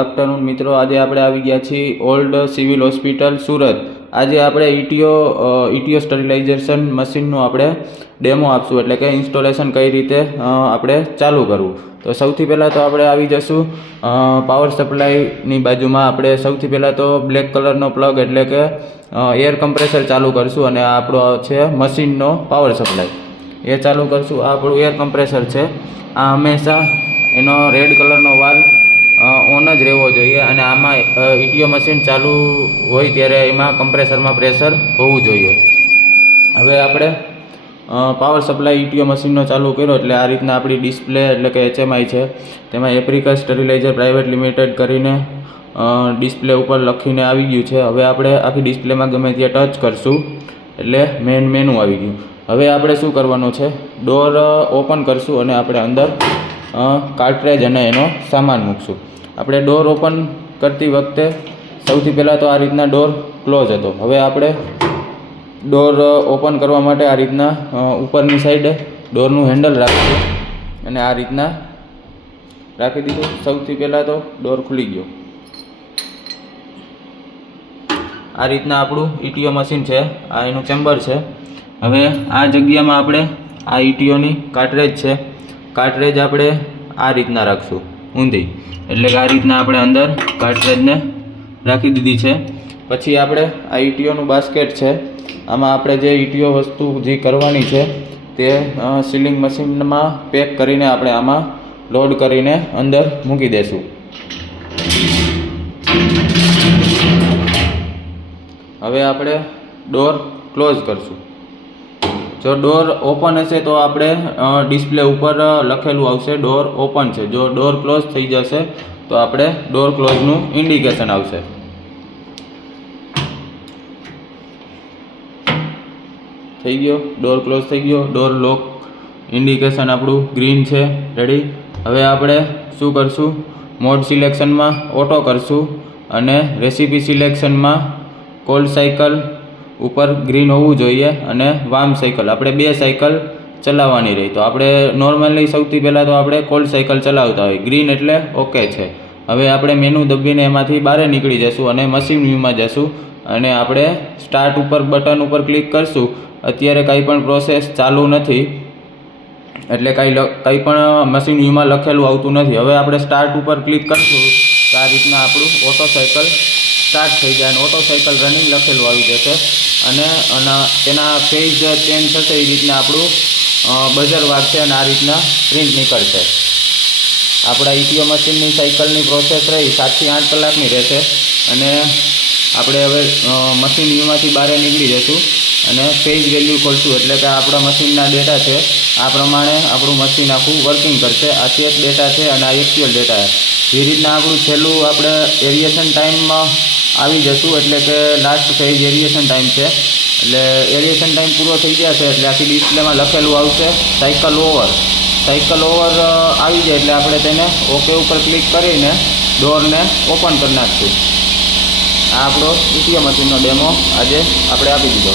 Afternoon मित्रों, आज આપણે આવી ગયા છીએ ઓલ્ડ સિવિલ હોસ્પિટલ સુરત। આજે આપણે ઈટીઓ સ્ટરીલાઇઝેશન મશીનનું આપણે ડેમો આપશું, એટલે કે ઇન્સ્ટોલેશન કઈ રીતે આપણે ચાલુ કરવું। તો સૌથી પહેલાં તો આપણે આવી જશું પાવર સપ્લાયની બાજુમાં। આપણે સૌથી પહેલાં તો બ્લેક કલરનો પ્લગ એટલે કે એર કમ્પ્રેસર ચાલુ કરશું, અને આ આપણો છે મશીનનો પાવર સપ્લાય, એ ચાલુ કરશું। આ આપણું એર કમ્પ્રેસર છે, આ હંમેશા એનો રેડ કલરનો વાલ્વ ઓન જ રહેવો જોઈએ, અને આમાં ઈટીઓ મશીન ચાલુ હોય ત્યારે એમાં કમ્પ્રેસરમાં પ્રેશર હોવું જોઈએ। હવે આપણે પાવર સપ્લાય ઈટીઓ મશીનનો ચાલુ કર્યો એટલે આ રીતના આપણી ડિસ્પ્લે એટલે કે HMI છે, તેમાં એપ્રિકા સ્ટરીલાઇઝર પ્રાઇવેટ લિમિટેડ કરીને ડિસ્પ્લે ઉપર લખીને આવી ગયું છે। હવે આપણે આખી ડિસ્પ્લેમાં ગમે ત્યાં ટચ કરશું એટલે મેન મેનુ આવી ગયું। હવે આપણે શું કરવાનું છે, ડોર ઓપન કરશું અને આપણે અંદર કાર્ટ્રેજ અને એનો સામાન મૂકશું। આપણે ડોર ઓપન કરતી વખતે સૌથી પહેલાં તો આ રીતના ડોર ક્લોઝ હતો। હવે આપણે ડોર ઓપન કરવા માટે આ રીતના ઉપરની સાઈડે ડોરનું હેન્ડલ રાખીશું, અને આ રીતના રાખી દીધું। સૌથી પહેલાં તો ડોર ખુલી ગયો। આ રીતના આપણું ઈટીઓ મશીન છે, આ એનું ચેમ્બર છે। હવે આ જગ્યામાં આપણે આ ઈટીઓની કાર્ટ્રેજ છે, કાર્ટ્રેજ આપણે આ રીતના રાખશું ઊંધી, એટલે કે આ રીતના આપણે અંદર કાર્ટ્રેજને રાખી દીધી છે। પછી આપણે આ ઈટીઓનું બાસ્કેટ છે, આમાં આપણે જે ઈટીઓ વસ્તુ જે કરવાની છે તે સીલિંગ મશીનમાં પેક કરીને આપણે આમાં લોડ કરીને અંદર મૂકી દઈશું। હવે આપણે ડોર ક્લોઝ કરશું। જો ડોર ઓપન હશે તો આપણે ડિસ્પ્લે ઉપર લખેલું આવશે ડોર ઓપન છે, જો ડોર ક્લોઝ થઈ જશે તો આપણે ડોર ક્લોઝનું ઇન્ડિકેશન આવશે। થઈ ગયો, ડોર ક્લોઝ થઈ ગયો, ડોર લોક ઇન્ડિકેશન આપણું ગ્રીન છે, રેડી। હવે આપણે શું કરશું, મોડ સિલેક્શનમાં ઓટો કરશું, અને રેસીપી સિલેક્શનમાં કોલ્ડ સાયકલ ઉપર ગ્રીન હોવું જોઈએ, અને વાર્મ સાયકલ આપણે 2 સાયકલ ચલાવવાની રહી। તો આપણે નોર્મલી સૌથી પહેલાં તો આપણે કોલ્ડ સાયકલ ચલાવતા હોય, ગ્રીન એટલે ઓકે છે। હવે આપણે મેનુ દબીને એમાંથી બહાર નીકળી જશું અને મશીન વ્યૂમાં જશું, અને આપણે સ્ટાર્ટ ઉપર બટન ઉપર ક્લિક કરશું। અત્યારે કંઈ પણ પ્રોસેસ ચાલુ નથી, એટલે કંઈ પણ મશીન વ્યૂમાં લખેલું આવતું નથી। હવે આપણે સ્ટાર્ટ ઉપર ક્લિક કરશું તો આ રીતના આપણું ઓટો સાયકલ સ્ટાર્ટ થઈ જાય, અને ઓટો સાયકલ રનિંગ લખેલું આવી જશે, અને તેના પેજ ચેન્જ થશે એ રીતના આપણું બઝર વાગશે, અને આ રીતના પ્રિન્ટ નીકળશે। આપણા ઈટીઓ મશીનની સાયકલની પ્રોસેસ રહી 7 થી 8 કલાકની રહેશે, અને આપણે હવે મશીન વ્યૂમાંથી બહાર નીકળી જશું અને પેજ વેલ્યુ ખોલશું, એટલે કે આપણા મશીનના ડેટા છે આ પ્રમાણે આપણું મશીન આખું વર્કિંગ કરશે। આ ચેક ડેટા છે અને આ એક્ચ્યુઅલ ડેટા છે। જે રીતના આપણું છેલ્લું આપણે એરિએશન ટાઈમમાં આવી જશું, એટલે કે લાસ્ટ ફેઝ એરિએશન ટાઈમ છે, એટલે એરિએશન ટાઈમ પૂરો થઈ જશે એટલે આખી ડિસ્પ્લેમાં લખેલું આવશે સાયકલ ઓવર। સાયકલ ઓવર આવી જાય એટલે આપણે તેને ઓકે ઉપર ક્લિક કરીને ડોરને ઓપન કરી નાખશું। આ આપણો ઈટીઓ મશીનનો ડેમો આજે આપણે આપી દીધો।